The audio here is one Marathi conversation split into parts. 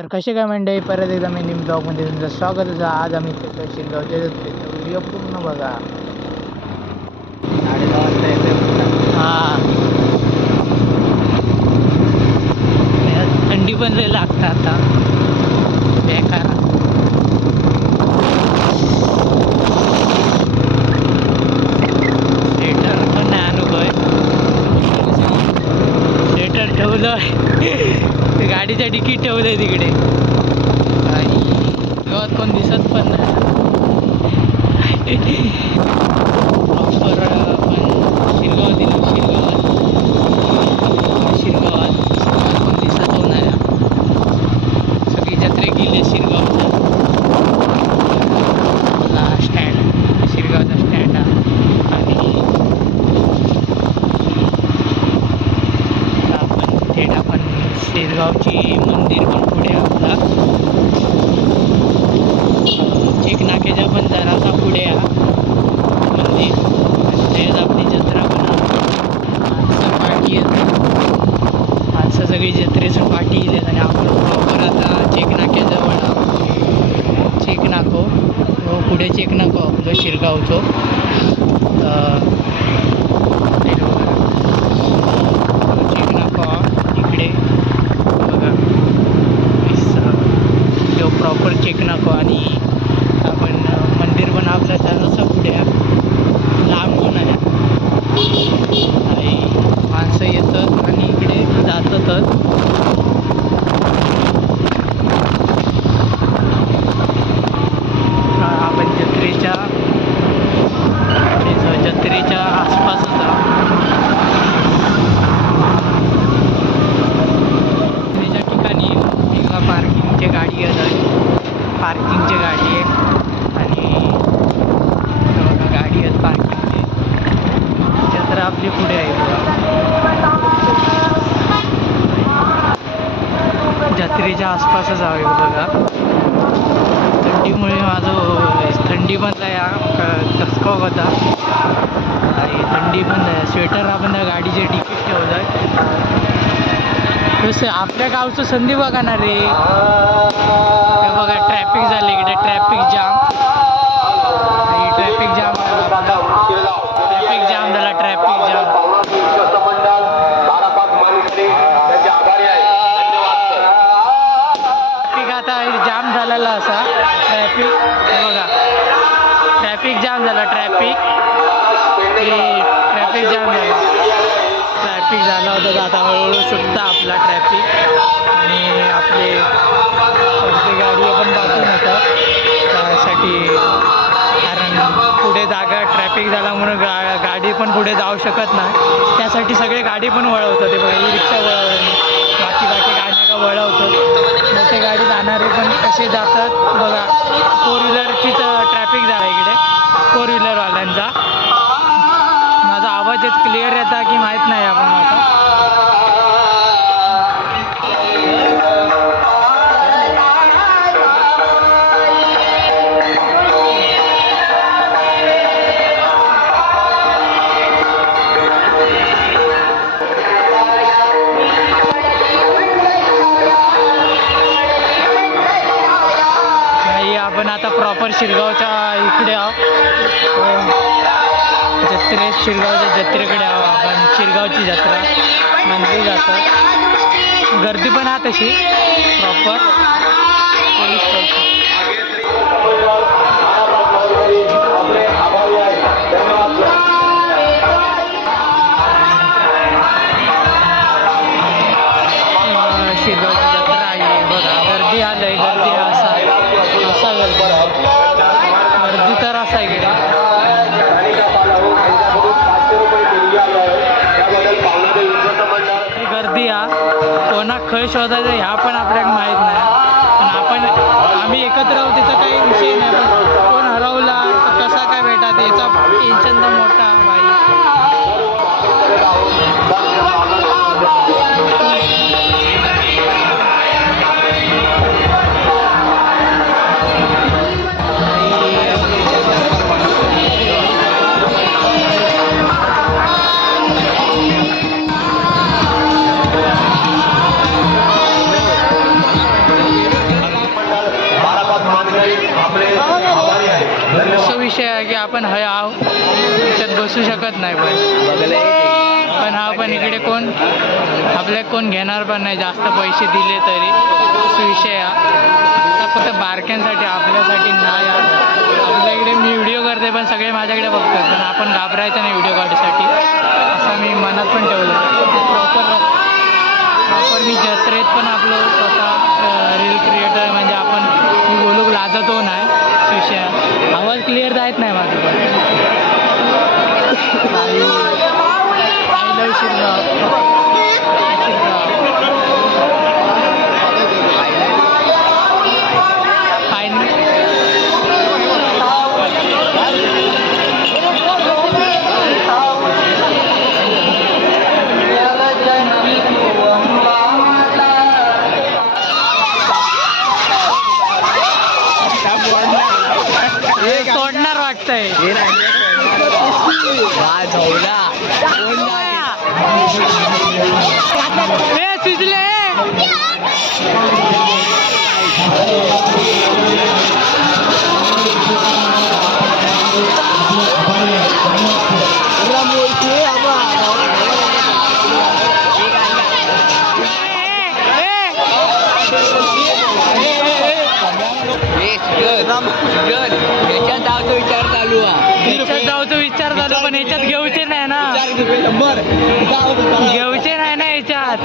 तर कसे काय मंडळी, परत एकदा मी निम ब्लॉगमध्ये तुमचं स्वागत आहे. आज आम्ही शिरगावच्या जत्रेचा व्हिडिओ पूर्ण बघा. 10:30 वाजता येते. हां, थंडी पण लय लागतं आता बेकार. स्वेटर पण नाही अनुभव आहे. स्वेटर ठेवलं आहे गाडीच्या डिकीत ठेवलं आहे तिकडे आणि गावात कोण दिसत पण नाही. प्रॉपर पण शिरगावात कोण दिसत हो नाही. सगळी जत्रे गेली शिरगावच्या स्टँड, शिरगावचा स्टँड आणि आपण शिरगावची मंदिर पण पुढे आपला चेक नाक्याच्या पण जरासा पुढे मंदिर. तेच आपली जत्रा पण माणसं पाठी येतात, माणसं सगळी जत्रेचं पाठी येतात आणि आपण प्रॉपर आता चेक नाक्याजवळ चेक नाको पुढे चेक नाको आपलं शिरगावचं. चेक नाको इकडे बघा, तो प्रॉपर चेक नाको आणि आपण मंदिर पण आपलं जरासं पुढे लांबून आहे आणि माणसं येतात आणि इकडे जातातच. आपण जत्रेच्या आसपासच जत्रेच्या ठिकाणी एका पार्किंगची गाडी आहे आणि गाडी आहेत पार्किंगची. जत्रा आपली पुढे आहे बघा, जत्रेच्या आसपासच आहे बघा. थंडीमुळे थंडी पण या कसका होता आणि थंडी पण स्वेटर आपण गाडीचे तिकीट ठेवलं आहे. तसं आपल्या गावचं संधी बघा ना रे, बघा ट्रॅफिक झालं इकडे, ट्रॅफिक जाम झाला, ट्रॅफिक जाम आता जाम झालेला असा ट्रॅफिक बघा, ट्रॅफिक जाम झाला, ट्रॅफिक झाला होता. आता हळूहळू सुटता आपला ट्रॅफिक आणि आपले गाडी आपण बाजून होतं त्यासाठी, कारण पुढे जागा ट्रॅफिक झाल्यामुळं गाडी पण पुढे जाऊ शकत नाही. त्यासाठी सगळे गाडी पण वळवतं. ते बघा, ही रिक्षा वळवली, बाकी गाड्या का वळवतो. मोठे गाडी जाणारे पण कसे जातात बघा. 4 व्हीलरची तर ट्रॅफिक झाला इकडे, 4 व्हीलरवाल्यांचा. माझा आवाज येत क्लिअर येता की माहीत नाही आपण आता. आपण आता प्रॉपर शिरगावच्या इकडे आहोत, शिरगावच्या जत्रेकडे आहोत आपण. शिरगावची जत्रा मंदिर जातं, गर्दी पण आहे तशी प्रॉपर. शिरगावची जत्रा आहे बघा, गर्दी आलंय, गर्दी असा गर्दी तर असा इकडे गर्दी कोणा खय शोधायचं ह्या पण आपल्याला माहीत नाही. विषय आहे की आपण आहो त्याच्यात बसू शकत नाही पण हा पण इकडे कोण आपल्या कोण घेणार पण नाही जास्त पैसे दिले तरी तो विषय हा फक्त बारक्यांसाठी आपल्यासाठी नाही. आपल्या इकडे मी व्हिडिओ करते पण सगळे माझ्याकडे बघतात पण आपण घाबरायचं नाही व्हिडिओ काढण्यासाठी असं मी मनात पण ठेवलं. प्रॉपर मी जत्रेत पण आपलं स्वतः रील क्रिएटर म्हणजे आपण मी बोलू लाजतो नाही विषय. आवाज क्लिअर जायत नाही माझं पण आय लव शिरगाव सोडणार वाटतंय शिजले याच्यात जावचा विचार चालू आहे. याच्यात जाऊचा विचार चालू पण याच्यात घेऊचे नाही ना घेऊचे नाही ना याच्यात.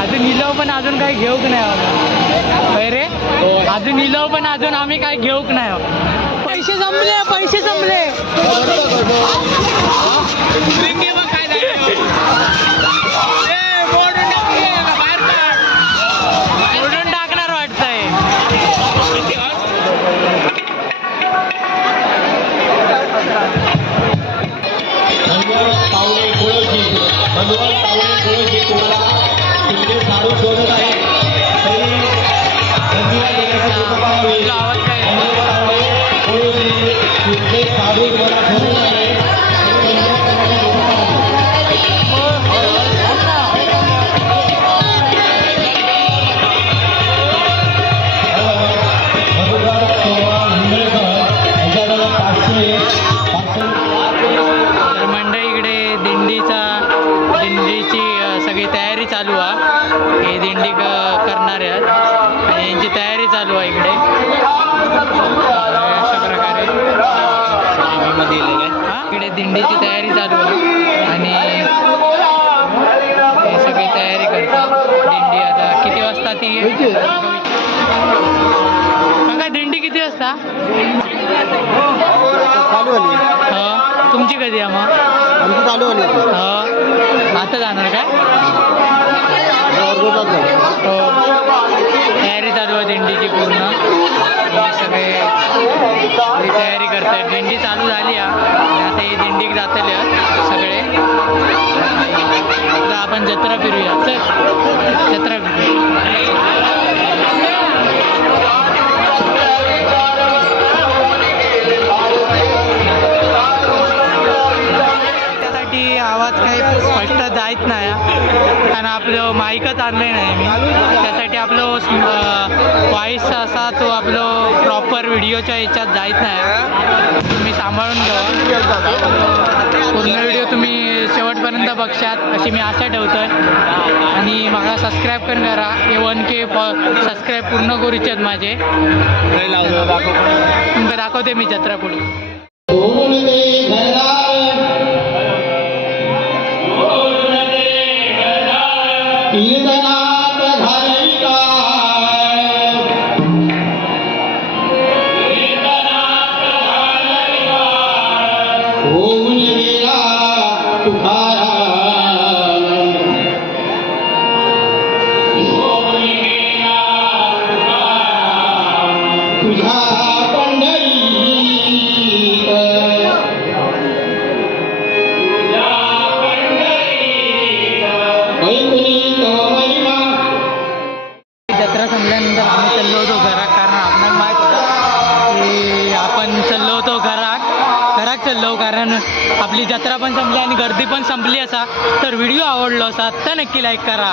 अजून निलव पण अजून काही घेऊक नाही रे अजून निलव पण अजून आम्ही काही घेऊक नाही. पैसे जमले पैसे जमले ओढून टाकणार वाटतंय. आवाज काय दिंडीची सगळी तयारी चालू आहे. हे दिंडी करणार आहेत आणि यांची तयारी चालू आहे इकडे अशा प्रकारे इकडे दिंडीची तयारी चालू आहे आणि हे सगळी तयारी करतात. दिंडी आता किती वाजता ती काय दिंडी किती वाजता तुमची कधी आहे मग आमची चालू आली आता जाणार काय तयारी चालू आहे दिंडीची पूर्ण सगळे तयारी करतात. दिंडी चालू झाली आहे आता ही दिंडी जातले सगळे. आता आपण जत्रा फिरूया जत्रा आवाज काही स्पष्ट जायत नाही कारण आपलं माईकच आणलं नाही मी त्यासाठी आपलं व्हॉइस असा तो आपलं प्रॉपर व्हिडिओच्या याच्यात जायत नाही. तुम्ही सांभाळून घ्या पूर्ण व्हिडिओ तुम्ही शेवटपर्यंत बघशात अशी मी आशा ठेवतोय. आणि मला सबस्क्राईब पण करा. 1K सबस्क्राईब पूर्ण करूचे आहेत माझे. तुमचं दाखवते मी जत्रा पुढे. जत्रा संपल्यानंतर आम्ही चाललो होतो घरात कारण आपल्याला माहीत होतं की आपण चाललो होतो घरात चललो कारण आपली जत्रा पण संपली आणि गर्दी पण संपली असा. तर व्हिडिओ आवडलो असा तर नक्की लाईक करा.